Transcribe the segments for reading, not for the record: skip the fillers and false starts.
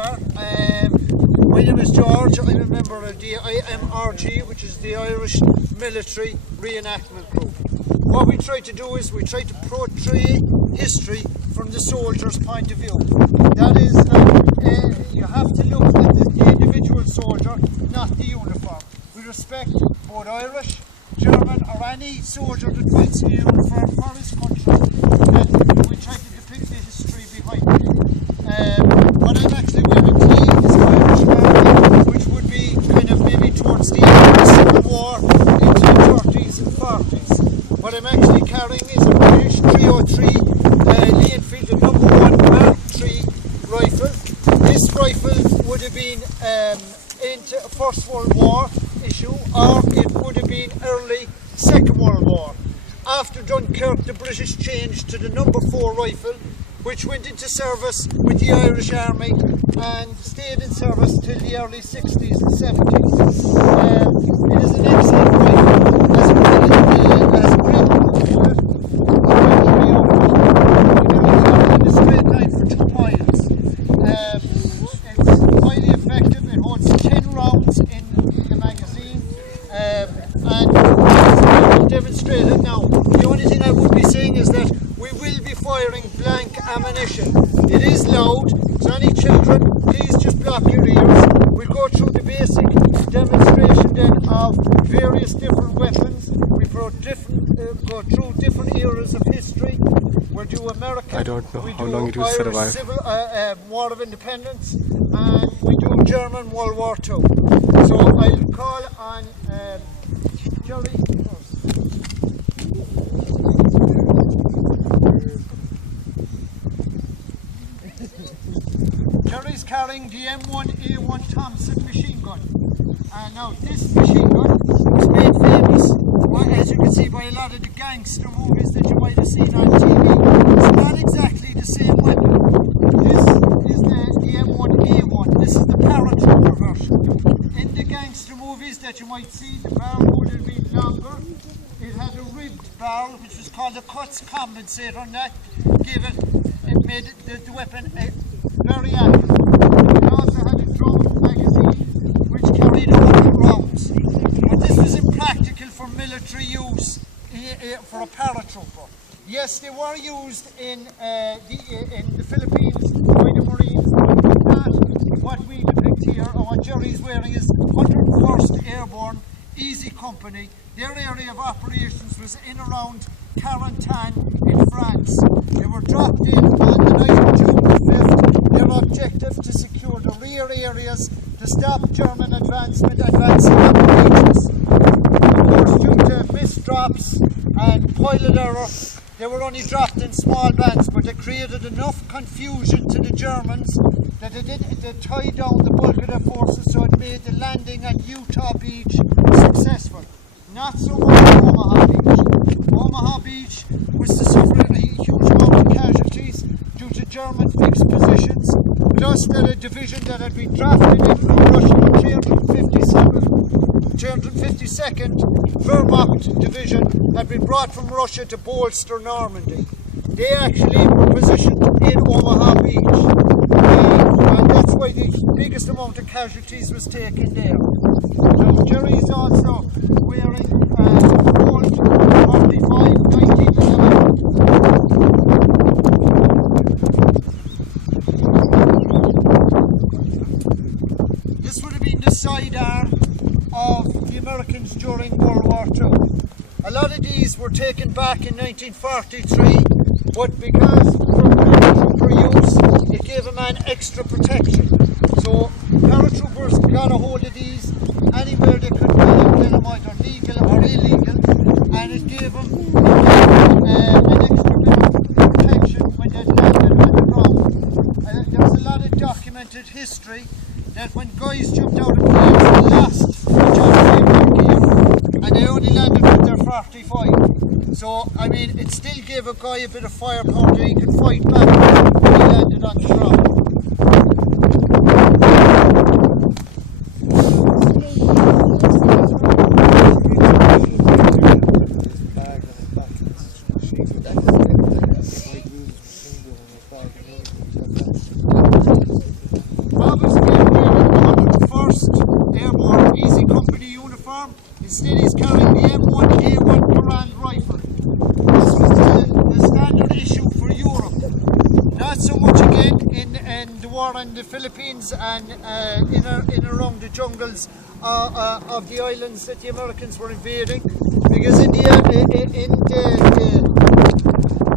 far. My name is George. I'm a member of the IMRG, which is the Irish Military Reenactment Group. What we try to do is we try to portray history from the soldier's point of view. That is, you have to look at the individual soldier, not the uniform. We respect both Irish, German or any soldier that fights in uniform for his country, and we try to depict the history behind it. What I'm actually wearing today is Irish Army, which would be kind of maybe towards the end of the Civil War into the 30s and 40s. What I'm actually carrying is a British 303 Lee Enfield No. 1 Mark III rifle. This rifle would have been into First World War issue, or it would have been early Second World War. After Dunkirk, the British changed to the No. 4 rifle, which went into service with the Irish Army and stayed in service till the early 60s and 70s. It is an excellent rifle as a in a straight line for 2 miles. It's highly effective. It holds 10 rounds in the magazine, and it's demonstrated now. The only thing I would be saying is that we will be firing blank ammunition. It is loud, so any children, please just block your ears. We'll go through the basic demonstration then of various different weapons. We go through different eras of history. We'll do American, I don't know we how do long it will Irish survive. War of Independence, and we do German World War II. So I'll call on Jerry first. Jerry's carrying the M1A1 Thompson machine gun. And now this machine gun was made famous, as you can see, by a lot of the gangster movies that you might have seen on TV. It's not exactly the same weapon. This is the M1A1. This is the paratrooper version. In the gangster movies that you might see, the barrel would have been longer. It had a ribbed barrel, which was called a cuts compensator, and that gave it made the weapon very accurate. It also had a drum magazine which carried 100 rounds. But this was impractical for military use for a paratrooper. Yes, they were used in the Philippines by the Marines, but not what we depict here, or what Jerry's wearing is 101st Airborne Easy Company. Their area of operations was in around Camden in France. They were dropped in on the night of June the 5th. Their objective to secure the rear areas to stop German advancing up the beaches. Of course, due to misdrops and pilot error, they were only dropped in small bands, but they created enough confusion to the Germans that they tied down the bulk of their forces, so it made the landing at Utah Beach successful. Not so much at Omaha Beach. Omaha Beach was to suffer a huge amount of casualties due to German fixed positions, plus that a division that had been drafted in from Russia, the 352nd Wehrmacht Division, had been brought from Russia to bolster Normandy. They actually were positioned in Omaha Beach, and that's why the biggest amount of casualties was taken there. Now, Jerry's also wearing Colt 45 1911. This would have been the sidearm of the Americans during World War II. A lot of these were taken back in 1943, but because for paratrooper use, it gave a man extra protection. So paratroopers got a hold of these anywhere they could get them, either legal or illegal, and it gave them an extra bit of protection when they landed on the ground. There's a lot of documented history that when guys jumped out of planes and lost the jump gear, and they only landed with their 45. So, I mean, it still gave a guy a bit of firepower that he could fight back when he landed on the ground. in the war in the Philippines and in around the jungles of the islands that the Americans were invading, because in the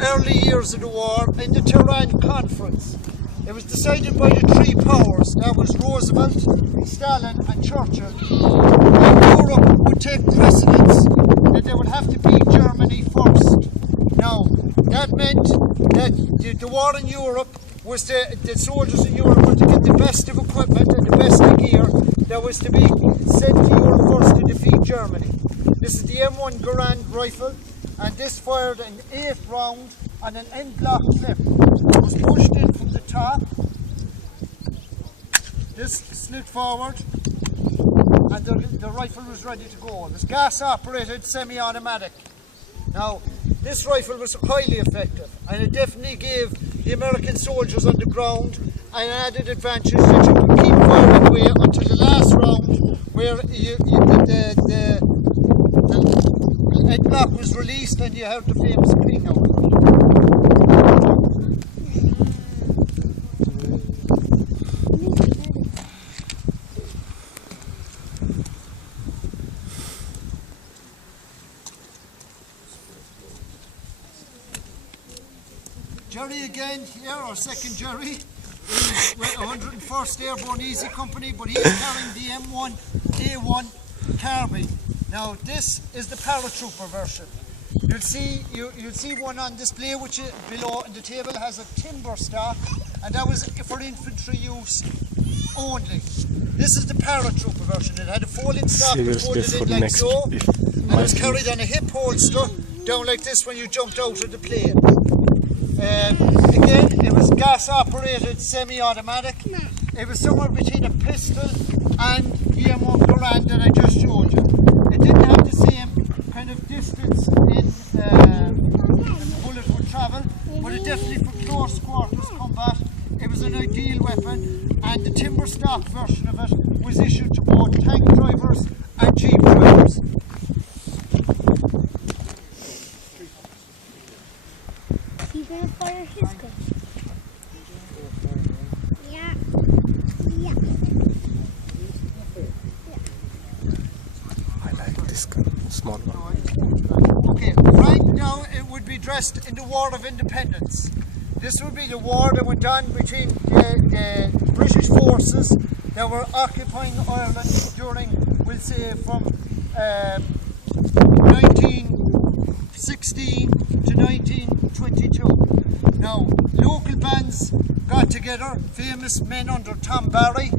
early years of the war, in the Tehran conference, it was decided by the three powers, that was Roosevelt, Stalin and Churchill, that Europe would take precedence, that they would have to beat Germany first. Now, that meant that the war in Europe was the soldiers in Europe were to get the best of equipment and the best of gear that was to be sent to Europe first to defeat Germany. This is the M1 Garand rifle, and this fired an 8th round on an end block clip. It was pushed in from the top. This slid forward, and the rifle was ready to go. It was gas operated, semi-automatic. Now, this rifle was highly effective, and it definitely gave the American soldiers on the ground an added advantage that you could keep firing away until the last round, where the end block was released and you heard the famous ping out. Jerry again here, our second Jerry, is with 101st Airborne Easy Company, but he's carrying the M1A1 carbine. Now this is the paratrooper version. You'll see one on display which below in the table has a timber stock, and that was for infantry use only. This is the paratrooper version. It had a folding stock folded in like so, and it was carried on a hip holster down like this when you jumped out of the plane. Again, it was gas operated, semi-automatic. It was somewhere between a pistol and the M1 Garand that I just showed you. It didn't have the same kind of distance in the bullet would travel, but it definitely for close quarters combat, it was an ideal weapon, and the timber stock version of it was issued to both tank drivers and jeep drivers. You gonna fire his gun? Yeah. Yeah. I like this gun, small one. Okay, right now it would be dressed in the War of Independence. This would be the war that went on between the British forces that were occupying Ireland during, we'll say, from 1916 to 1922. Now, local bands got together, famous men under Tom Barry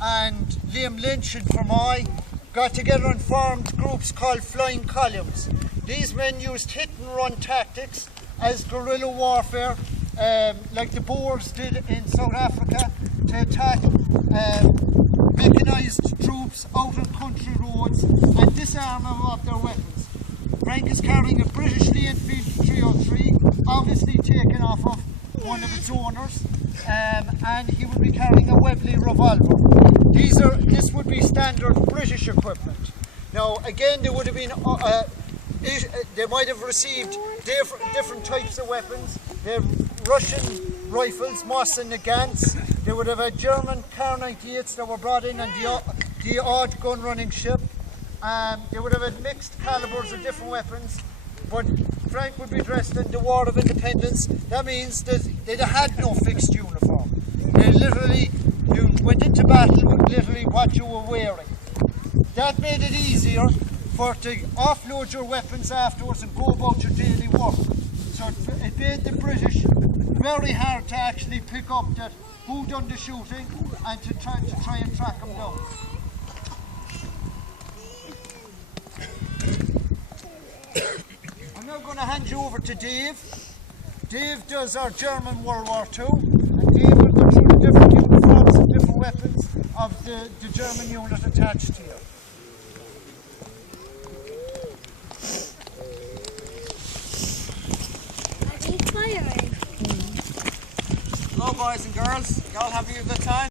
and Liam Lynch in Fermoy, got together and formed groups called Flying Columns. These men used hit and run tactics as guerrilla warfare, like the Boers did in South Africa, to attack mechanised troops out on country roads and disarm them of their weapons. Frank is carrying a British Lee Enfield 303, obviously taken off of one of its owners, and he would be carrying a Webley revolver. This would be standard British equipment. Now again, they would have been they might have received different types of weapons. They're Russian rifles, Moss and Nagants. They would have had German Kar 98s that were brought in on the odd gun running ship. They would have had mixed calibers of different weapons, but Frank would be dressed in the War of Independence. That means that they had no fixed uniform. You went into battle with literally what you were wearing. That made it easier to offload your weapons afterwards and go about your daily work. So it made the British very hard to actually pick up who done the shooting and to try and track them down. I'm now going to hand you over to Dave. Dave does our German World War II, and Dave will go through the different uniforms and different weapons of the German unit attached to you. Are they firing? Hello boys and girls, y'all having a good time?